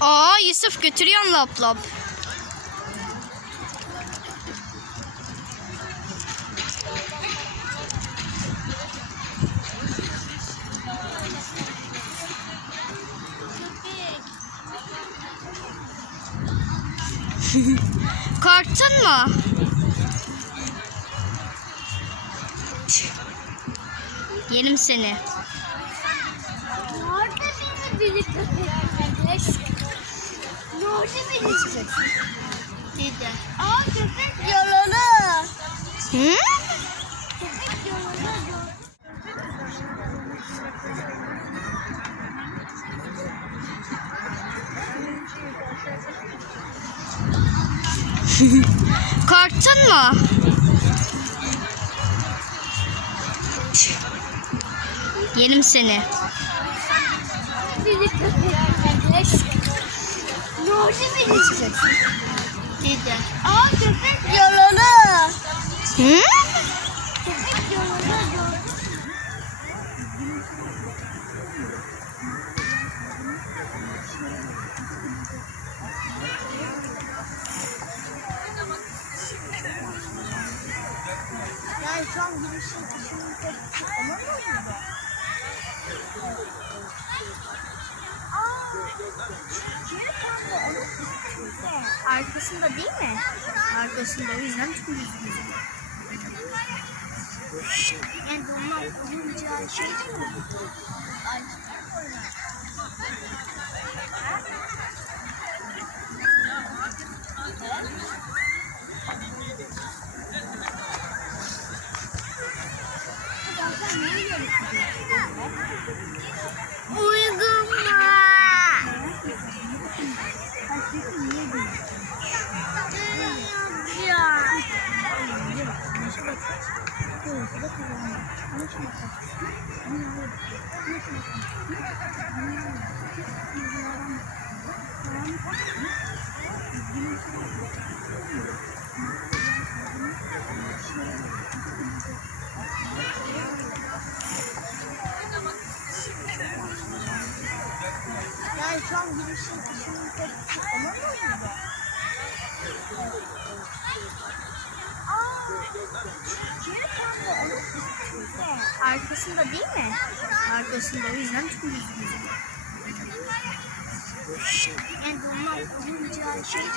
Aa Yusuf götürüyorsun lop lop. Korktun mu? Yerim seni. Nerede benim deli köpek? Benim köpek? Dedi. Aa köpek yalalı. Hı? Köpek. Korktun mu? Yerim seni. Nerede benim köpek? Dedi. Aa köpek yalalı. Hı? Köpek yalalı. Yani şu an tek ama ne oldu? Arkasında değil mi? Arkasında o yüzden çok üzgünüm. Yani onlar olacağı şey değil mi? Ay. Uygunma. Yani şu an girişin oldu? Arkasında değil mi? Arkasında o yüzden çok üzgünüm. Yani onlar olacağı şey mi?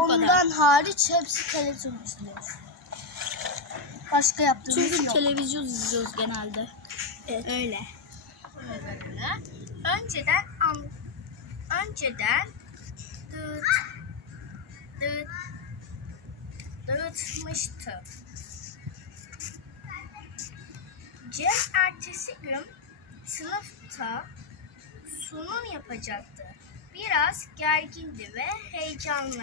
Ondan hariç hepsi televizyon izliyor. Başka yaptığımız Çünkü yok. televizyon izliyoruz genelde. Evet. Öyle. önceden an, önceden dağıt, dağıt, dağıtmıştı. Cem ertesi gün sınıfta sunum yapacaktı. Biraz gergindi ve heyecanlı.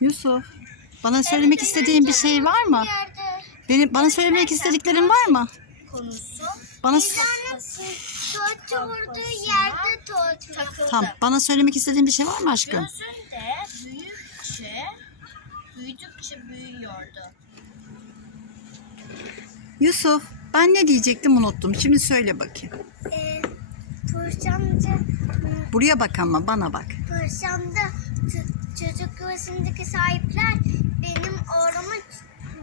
Yusuf, bana söylemek istediğin bir şey var mı? Benim bana söylemek istediklerin var mı? Konusu Bana tuvaleti vurduğu yerde tuvalet takıldı. Tamam, bana söylemek istediğin bir şey var mı aşkım? Gözünde büyükçe, büyüdükçe büyüyordu. Yusuf, ben ne diyecektim unuttum. Şimdi söyle bakayım. Ee, Turşamcı, Buraya bak ama bana bak. Turşamda çocuk yuvasındaki sahipler benim oğlumu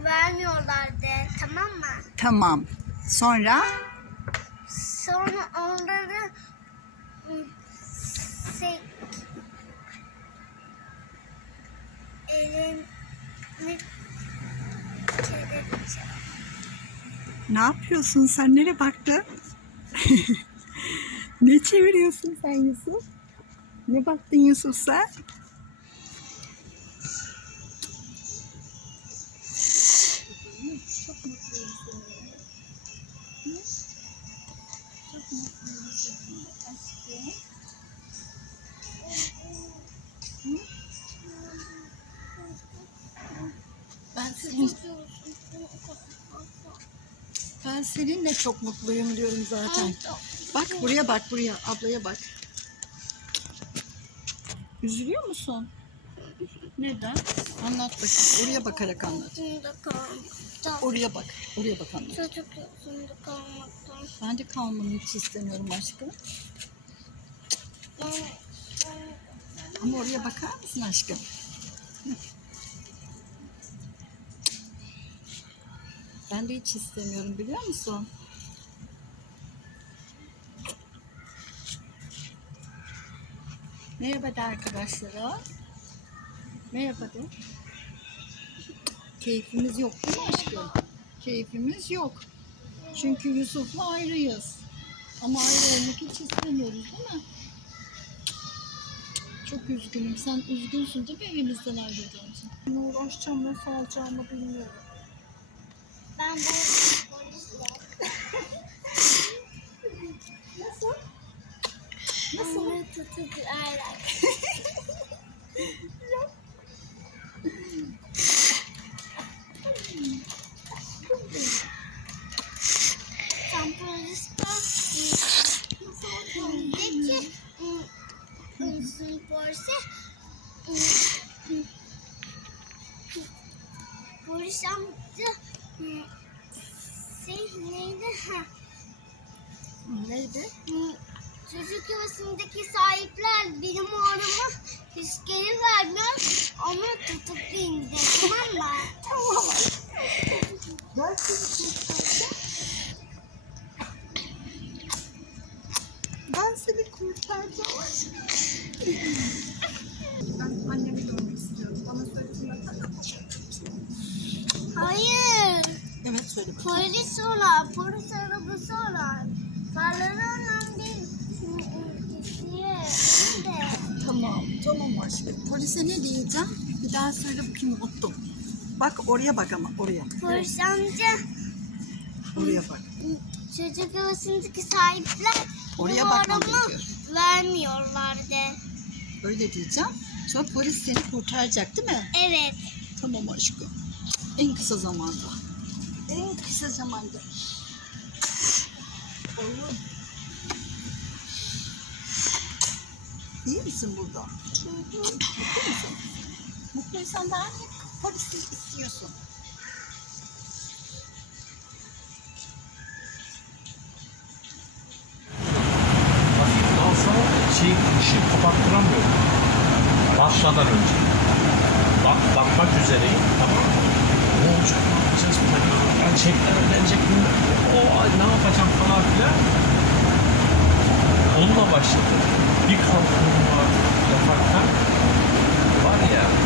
vermiyorlardı. Tamam mı? Tamam. Sonra Sonra onları ım, sek elini kelepçe. Ne yapıyorsun sen? Nereye baktın? ne çeviriyorsun sen Yusuf? Ne baktın Yusuf sen? Seninle çok mutluyum diyorum zaten. Bak buraya bak buraya ablaya bak. Üzülüyor musun? Neden? Anlat bakayım. Oraya bakarak anlat. Oraya bak. Oraya bak anlat. Çocuk yurtunda kalmaktan. Ben de kalmanı hiç istemiyorum aşkım. Ama oraya bakar mısın aşkım? Ben de hiç istemiyorum biliyor musun? Merhaba de arkadaşlara. Merhaba de. Keyfimiz yok değil mi aşkım? Keyfimiz yok. Çünkü Yusuf'la ayrıyız. Ama ayrı olmak hiç istemiyoruz değil mi? Çok üzgünüm. Sen üzgünsün değil mi evimizden ayrıldığın için? Ne uğraşacağım, nasıl alacağımı bilmiyorum. Ben bu polisle. Nasıl? Nasıl? tutuklarlar. Sen Onu tutuklayın dedi. Tamam mı? Tamam. Ben seni kurtaracağım. Ben seni kurtaracağım aşkım. Ben annemi görmek istiyorum. Bana söylesene. Hayır. Evet söyle. Polis ola, polis arabası ola. Farları olan bir kişiye de. Tamam, tamam aşkım. Polise ne diyeceğim? Bir daha söyle bakayım unuttum. Bak oraya bak ama oraya. Polis amca Oraya bak. çocuk yuvasındaki sahipler Oraya benim bakmam gerekiyor. de. Öyle diyeceğim. Sonra polis seni kurtaracak değil mi? Evet. Tamam aşkım. En kısa zamanda. En kısa zamanda. Oğlum. İyi misin burada? Mutlu musun? Mutluysan daha niye polisi istiyorsun? Şey, ışığı kapattıramıyorum. Basmadan önce. Bak, bakmak üzereyim. Tamam mı? Ne olacak? Ne yapacağız? Gerçekten ödenecek mi? O ne yapacağım falan filan. Onunla başladı. Bir kalkınma yataktan. Var ya.